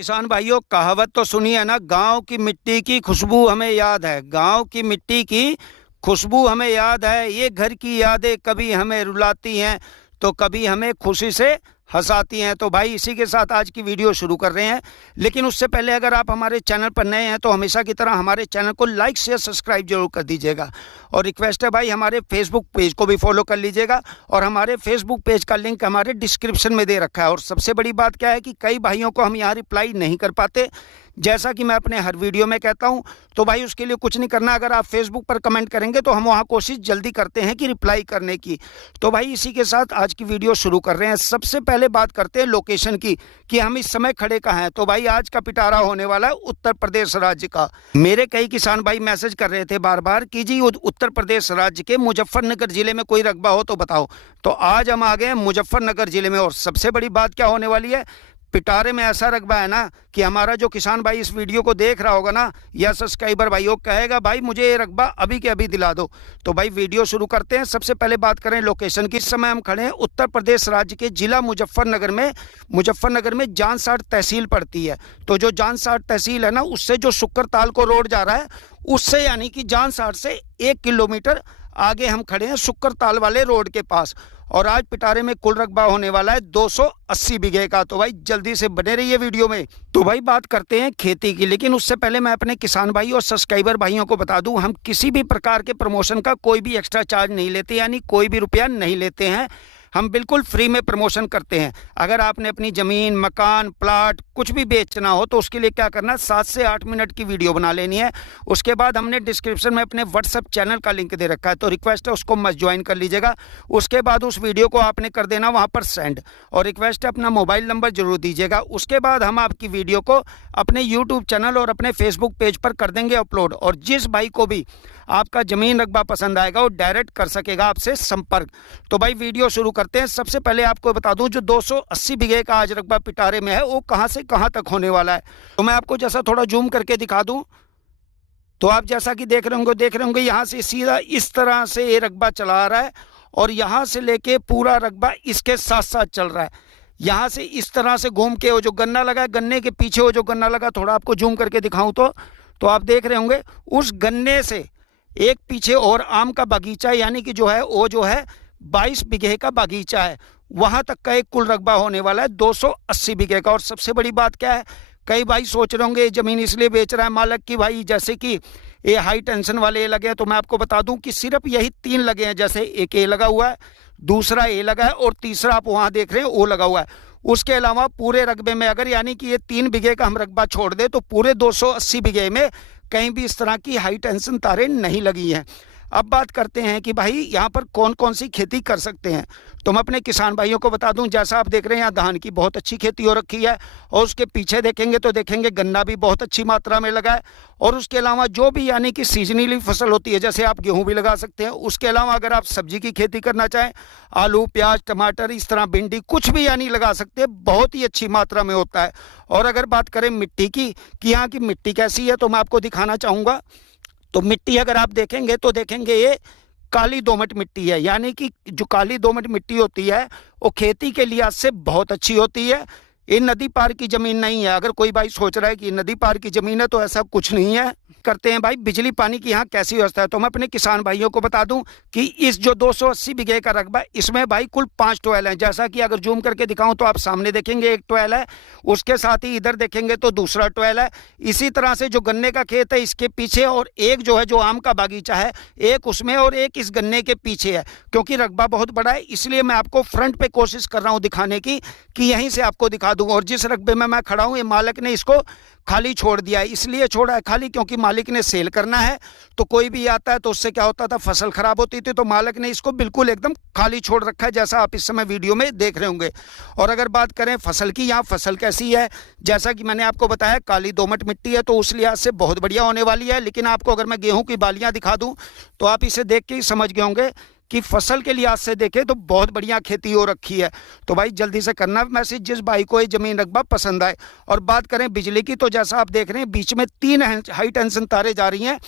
किसान भाइयों, कहावत तो सुनी है ना, गांव की मिट्टी की खुशबू हमें याद है। गांव की मिट्टी की खुशबू हमें याद है। ये घर की यादें कभी हमें रुलाती हैं तो कभी हमें खुशी से हंसाती हैं। तो भाई इसी के साथ आज की वीडियो शुरू कर रहे हैं। लेकिन उससे पहले अगर आप हमारे चैनल पर नए हैं तो हमेशा की तरह हमारे चैनल को लाइक शेयर सब्सक्राइब जरूर कर दीजिएगा। और रिक्वेस्ट है भाई, हमारे फेसबुक पेज को भी फॉलो कर लीजिएगा। और हमारे फेसबुक पेज का लिंक हमारे डिस्क्रिप्शन में दे रखा है। और सबसे बड़ी बात क्या है कि कई भाइयों को हम यहाँ रिप्लाई नहीं कर पाते, जैसा कि मैं अपने हर वीडियो में कहता हूं। तो भाई उसके लिए कुछ नहीं करना, अगर आप फेसबुक पर कमेंट करेंगे तो हम वहां कोशिश जल्दी करते हैं कि रिप्लाई करने की। तो भाई इसी के साथ आज की वीडियो शुरू कर रहे हैं। सबसे पहले बात करते हैं लोकेशन की कि हम इस समय खड़े कहाँ हैं। तो भाई आज का पिटारा होने वाला है उत्तर प्रदेश राज्य का। मेरे कई किसान भाई मैसेज कर रहे थे बार बार कि जी उत्तर प्रदेश राज्य के मुजफ्फरनगर जिले में कोई रकबा हो तो बताओ। तो आज हम आ गए हैं मुजफ्फरनगर जिले में। और सबसे बड़ी बात क्या होने वाली है, पिटारे में ऐसा रकबा है ना कि हमारा जो किसान भाई इस वीडियो को देख रहा होगा ना, या सब्सक्राइबर भाई वो कहेगा भाई मुझे ये रकबा अभी के अभी दिला दो। तो भाई वीडियो शुरू करते हैं। सबसे पहले बात करें लोकेशन की। इस समय हम खड़े हैं उत्तर प्रदेश राज्य के जिला मुजफ्फरनगर में। मुजफ्फरनगर में जानसाठ तहसील पड़ती है। तो जो जानसाठ तहसील है ना, उससे जो शुक्रताल को रोड जा रहा है, उससे यानी कि जानसाठ से 1 किलोमीटर आगे हम खड़े हैं शुक्रताल वाले रोड के पास। और आज पिटारे में कुल रकबा होने वाला है 280 बीघे का। तो भाई जल्दी से बने रहिए वीडियो में। तो भाई बात करते हैं खेती की। लेकिन उससे पहले मैं अपने किसान भाई और सब्सक्राइबर भाइयों को बता दूं, हम किसी भी प्रकार के प्रमोशन का कोई भी एक्स्ट्रा चार्ज नहीं लेते, यानी कोई भी रुपया नहीं लेते हैं। हम बिल्कुल फ्री में प्रमोशन करते हैं। अगर आपने अपनी ज़मीन, मकान, प्लाट कुछ भी बेचना हो तो उसके लिए क्या करना है, 7 से 8 मिनट की वीडियो बना लेनी है। उसके बाद हमने डिस्क्रिप्शन में अपने व्हाट्सएप चैनल का लिंक दे रखा है, तो रिक्वेस्ट है उसको मस्ट ज्वाइन कर लीजिएगा। उसके बाद उस वीडियो को आपने कर देना वहाँ पर सेंड। और रिक्वेस्ट है अपना मोबाइल नंबर जरूर दीजिएगा। उसके बाद हम आपकी वीडियो को अपने यूट्यूब चैनल और अपने फेसबुक पेज पर कर देंगे अपलोड। और जिस भाई को भी आपका ज़मीन रकबा पसंद आएगा वो डायरेक्ट कर सकेगा आपसे संपर्क। तो भाई वीडियो शुरू करते हैं। सबसे पहले आपको बता दूं, जो 280 बीघे का आज रकबा पिटारे में है वो कहां से कहां तक होने वाला है। तो मैं आपको जैसा थोड़ा जूम करके दिखा दूं, तो आप जैसा कि देख रहे होंगे यहाँ से सीधा इस तरह से ये रकबा चला आ रहा है। और यहाँ से लेके पूरा रकबा इसके साथ साथ चल रहा है। यहाँ से इस तरह से घूम के वो जो गन्ना लगा है, गन्ने के पीछे वो जो गन्ना लगा, थोड़ा आपको जूम करके दिखाऊं तो आप देख रहे होंगे उस गन्ने से एक पीछे और आम का बगीचा, यानी कि जो है वो जो है 22 बीघे का बगीचा है। वहां तक का एक कुल रकबा होने वाला है 280 बीघे का। और सबसे बड़ी बात क्या है, कई भाई सोच रहे होंगे जमीन इसलिए बेच रहा है मालक की भाई जैसे कि ये हाई टेंशन वाले लगे हैं। तो मैं आपको बता दूं कि सिर्फ यही 3 लगे हैं। जैसे एक ए लगा हुआ है, दूसरा ए लगा है और तीसरा आप वहां देख रहे हैं वो लगा हुआ है। उसके अलावा पूरे रकबे में अगर यानी कि ये 3 बीघे का हम रकबा छोड़ दे तो पूरे 280 बीघे में कहीं भी इस तरह की हाई टेंशन तारें नहीं लगी हैं। अब बात करते हैं कि भाई यहाँ पर कौन कौन सी खेती कर सकते हैं। तो मैं अपने किसान भाइयों को बता दूं, जैसा आप देख रहे हैं यहाँ धान की बहुत अच्छी खेती हो रखी है। और उसके पीछे देखेंगे तो देखेंगे गन्ना भी बहुत अच्छी मात्रा में लगा है। और उसके अलावा जो भी यानी कि सीजनली फसल होती है, जैसे आप गेहूं भी लगा सकते हैं। उसके अलावा अगर आप सब्जी की खेती करना चाहें, आलू, प्याज, टमाटर, इस तरह भिंडी कुछ भी यानी लगा सकते हैं, बहुत ही अच्छी मात्रा में होता है। और अगर बात करें मिट्टी की कि यहाँ की मिट्टी कैसी है, तो मैं आपको दिखाना चाहूँगा। तो मिट्टी अगर आप देखेंगे तो देखेंगे ये काली दोमट मिट्टी है। यानी कि जो काली दोमट मिट्टी होती है वो खेती के लिहाज से बहुत अच्छी होती है। ये नदी पार की जमीन नहीं है। अगर कोई भाई सोच रहा है कि नदी पार की जमीन है, तो ऐसा कुछ नहीं है। करते हैं भाई बिजली पानी की यहाँ कैसी व्यवस्था है। तो मैं अपने किसान भाइयों को बता दूं कि इस जो 280 बीघे का रकबा, इसमें भाई कुल 5 ट्वेल हैं। जैसा कि अगर जूम करके दिखाऊं तो आप सामने देखेंगे एक ट्वेल है, उसके साथ ही इधर देखेंगे तो दूसरा ट्वेल है। इसी तरह से जो गन्ने का खेत है इसके पीछे, और एक जो है जो आम का बागीचा है एक उसमें और एक इस गन्ने के पीछे है। क्योंकि रकबा बहुत बड़ा है इसलिए मैं आपको फ्रंट पे कोशिश कर रहा हूँ दिखाने की कि यहीं से आपको दिखा दूँ। और जिस रकबे में मैं खड़ा हूँ ये मालिक ने इसको खाली छोड़ दिया है। इसलिए छोड़ा है खाली क्योंकि मालिक ने सेल करना है। तो कोई भी आता है तो उससे क्या होता था, फसल खराब होती थी। तो मालिक ने इसको बिल्कुल एकदम खाली छोड़ रखा है, जैसा आप इस समय वीडियो में देख रहे होंगे। और अगर बात करें फसल की, यहाँ फसल कैसी है, जैसा कि मैंने आपको बताया काली दोमट मिट्टी है, तो उस लिहाज से बहुत बढ़िया होने वाली है। लेकिन आपको अगर मैं गेहूं की बालियां दिखा दूं तो आप इसे देख के ही समझ गए होंगे कि फसल के लिहाज से देखें तो बहुत बढ़िया खेती हो रखी है। तो भाई जल्दी से करना मैसेज जिस भाई को ये जमीन रकबा पसंद आए। और बात करें बिजली की, तो जैसा आप देख रहे हैं बीच में 3 हाई टेंशन तारें जा रही हैं।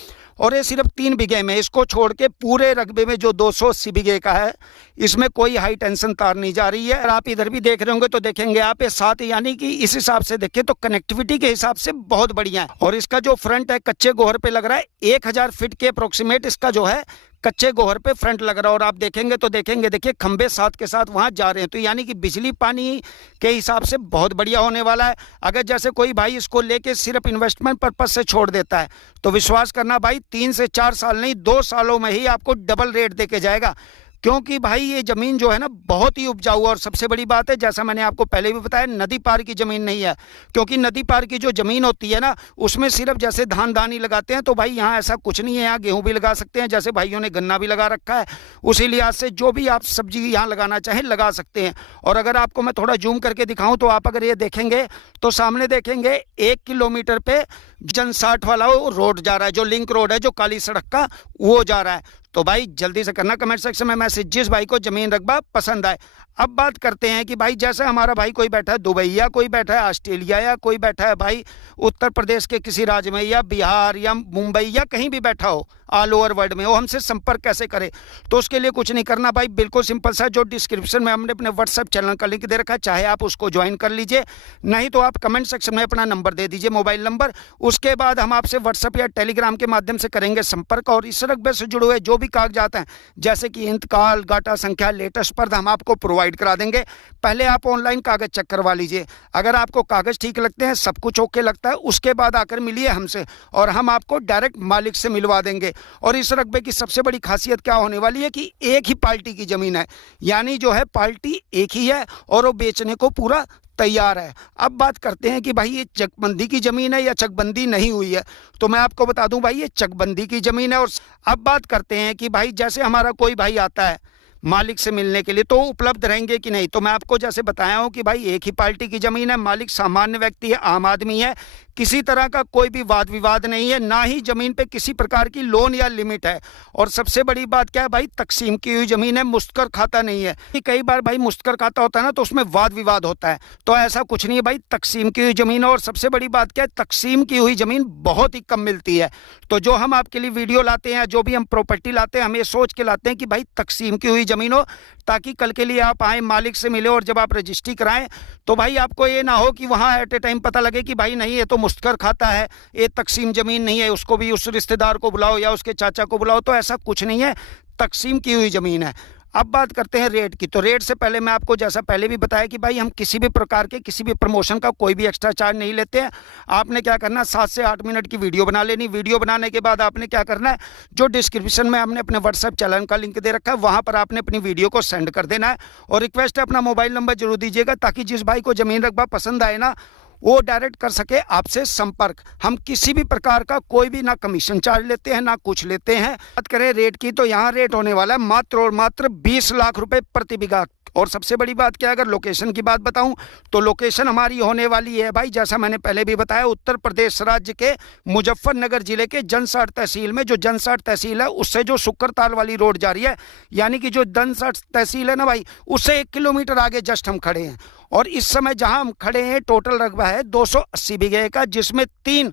और ये सिर्फ 3 बीघे में, इसको छोड़ के पूरे रकबे में जो 280 बीघे का है इसमें कोई हाई टेंशन तार नहीं जा रही है। और आप इधर भी देख रहे होंगे तो देखेंगे आप ये 7, यानी कि इस हिसाब से देखें तो कनेक्टिविटी के हिसाब से बहुत बढ़िया है। और इसका जो फ्रंट है कच्चे गोहर पे लग रहा है, 1000 फीट के अप्रोक्सीमेट इसका जो है कच्चे गोहर पे फ्रंट लग रहा है। और आप देखेंगे तो देखेंगे, देखिए खंबे साथ के साथ वहां जा रहे हैं, तो यानी कि बिजली पानी के हिसाब से बहुत बढ़िया होने वाला है। अगर जैसे कोई भाई इसको लेके सिर्फ इन्वेस्टमेंट पर्पज से छोड़ देता है तो विश्वास करना भाई 3 से 4 साल नहीं 2 सालों में ही आपको डबल रेट देके जाएगा। क्योंकि भाई ये ज़मीन जो है ना बहुत ही उपजाऊ है। और सबसे बड़ी बात है, जैसा मैंने आपको पहले भी बताया, नदी पार की ज़मीन नहीं है। क्योंकि नदी पार की जो ज़मीन होती है ना उसमें सिर्फ जैसे धान दानी लगाते हैं, तो भाई यहाँ ऐसा कुछ नहीं है। यहाँ गेहूँ भी लगा सकते हैं, जैसे भाइयों ने गन्ना भी लगा रखा है, उसी लिहाज से जो भी आप सब्जी यहाँ लगाना चाहें लगा सकते हैं। और अगर आपको मैं थोड़ा जूम करके दिखाऊँ तो आप अगर ये देखेंगे तो सामने देखेंगे 1 किलोमीटर पे जन 60 वाला वो रोड जा रहा है, जो लिंक रोड है, जो काली सड़क का वो जा रहा है। तो भाई जल्दी से करना कमेंट सेक्शन में मैसेज जिस भाई को ज़मीन रकबा पसंद आए। अब बात करते हैं कि भाई जैसे हमारा भाई कोई बैठा है दुबई, या कोई बैठा है ऑस्ट्रेलिया, या कोई बैठा है भाई उत्तर प्रदेश के किसी राज्य में, या बिहार या मुंबई, या कहीं भी बैठा हो ऑल ओवर वर्ल्ड में, वो हमसे संपर्क कैसे करे। तो उसके लिए कुछ नहीं करना भाई, बिल्कुल सिंपल सा, जो डिस्क्रिप्शन में हमने अपने व्हाट्सएप चैनल का लिंक दे रखा है, चाहे आप उसको ज्वाइन कर लीजिए, नहीं तो आप कमेंट सेक्शन में अपना नंबर दे दीजिए, मोबाइल नंबर। उसके बाद हम आपसे व्हाट्सएप या टेलीग्राम के माध्यम से करेंगे संपर्क। और इस रकबे से जुड़े हुए जो भी कागजात हैं, जैसे कि इंतकाल, गाटा संख्या, लेटेस्ट पर्द, हम आपको प्रोवाइड करा देंगे। पहले आप ऑनलाइन कागज चेक करवा लीजिए। अगर आपको कागज ठीक लगते हैं, सब कुछ ओके लगता है, उसके बाद आकर मिलिए हमसे और हम आपको डायरेक्ट मालिक से मिलवा देंगे। और इस रकबे की सबसे बड़ी खासियत क्या होने वाली है कि एक ही पार्टी की ज़मीन है, यानी जो है पार्टी एक ही है और वो बेचने को पूरा तैयार है। अब बात करते हैं कि भाई ये चकबंदी की ज़मीन है या चकबंदी नहीं हुई है। तो मैं आपको बता दूं भाई ये चकबंदी की ज़मीन है। और अब बात करते हैं कि भाई जैसे हमारा कोई भाई आता है मालिक से मिलने के लिए तो उपलब्ध रहेंगे कि नहीं। तो मैं आपको जैसे बताया हूं कि भाई एक ही पार्टी की ज़मीन है, मालिक सामान्य व्यक्ति है, आम आदमी है, किसी तरह का कोई भी वाद विवाद नहीं है, ना ही ज़मीन पे किसी प्रकार की लोन या लिमिट है। और सबसे बड़ी बात क्या है भाई, तकसीम की हुई ज़मीन है, मुश्तकर खाता नहीं है। कई बार भाई मुश्तकर खाता होता है ना तो उसमें वाद विवाद होता है, तो ऐसा कुछ नहीं है भाई, तकसीम की हुई ज़मीन है। और सबसे बड़ी बात क्या है, तकसीम की हुई ज़मीन बहुत ही कम मिलती है। तो जो हम आपके लिए वीडियो लाते हैं, जो भी हम प्रॉपर्टी लाते हैं, हम ये सोच के लाते हैं कि भाई तकसीम की हुई ज़मीन हो, ताकि कल के लिए आप आए, मालिक से मिले और जब आप रजिस्ट्री कराएं तो भाई आपको ये ना हो कि वहाँ एट ए टाइम पता लगे कि भाई नहीं ये तो मुश्तकर खाता है, ये तकसीम ज़मीन नहीं है, उसको भी उस रिश्तेदार को बुलाओ या उसके चाचा को बुलाओ। तो ऐसा कुछ नहीं है, तकसीम की हुई ज़मीन है। अब बात करते हैं रेट की। तो रेट से पहले मैं आपको जैसा पहले भी बताया कि भाई हम किसी भी प्रकार के किसी भी प्रमोशन का कोई भी एक्स्ट्रा चार्ज नहीं लेते हैं। आपने क्या करना है, 7 से 8 मिनट की वीडियो बना लेनी। वीडियो बनाने के बाद आपने क्या करना है, जो डिस्क्रिप्शन में हमने अपने व्हाट्सएप चैनल का लिंक दे रखा है वहाँ पर आपने अपनी वीडियो को सेंड कर देना है। और रिक्वेस्ट है अपना मोबाइल नंबर जरूर दीजिएगा, ताकि जिस भाई को ज़मीन रकबा पसंद आए ना वो डायरेक्ट कर सके आपसे संपर्क। हम किसी भी प्रकार का कोई भी ना कमीशन चार्ज लेते हैं ना कुछ लेते हैं। बात करें रेट की तो यहाँ रेट होने वाला है मात्र और मात्र 20 लाख रुपए प्रति बीघा। और सबसे बड़ी बात क्या है, अगर लोकेशन की बात बताऊं तो लोकेशन हमारी होने वाली है भाई, जैसा मैंने पहले भी बताया, उत्तर प्रदेश राज्य के मुजफ्फरनगर जिले के जन 60 तहसील में। जो जन 60 तहसील है उससे जो शुक्रताल वाली रोड जा रही है, यानी कि जो जन 60 तहसील है ना भाई, उससे 1 किलोमीटर आगे जस्ट हम खड़े हैं। और इस समय जहां हम खड़े हैं टोटल रकबा है 280 बीघे का, जिसमें 3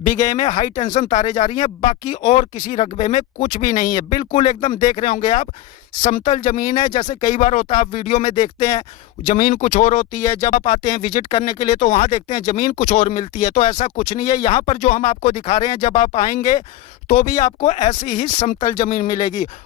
बीघे में हाई टेंशन तारे जा रही हैं, बाकी और किसी रकबे में कुछ भी नहीं है। बिल्कुल एकदम देख रहे होंगे आप, समतल ज़मीन है। जैसे कई बार होता है आप वीडियो में देखते हैं ज़मीन कुछ और होती है, जब आप आते हैं विजिट करने के लिए तो वहाँ देखते हैं ज़मीन कुछ और मिलती है। तो ऐसा कुछ नहीं है, यहाँ पर जो हम आपको दिखा रहे हैं जब आप आएंगे तो भी आपको ऐसी ही समतल ज़मीन मिलेगी।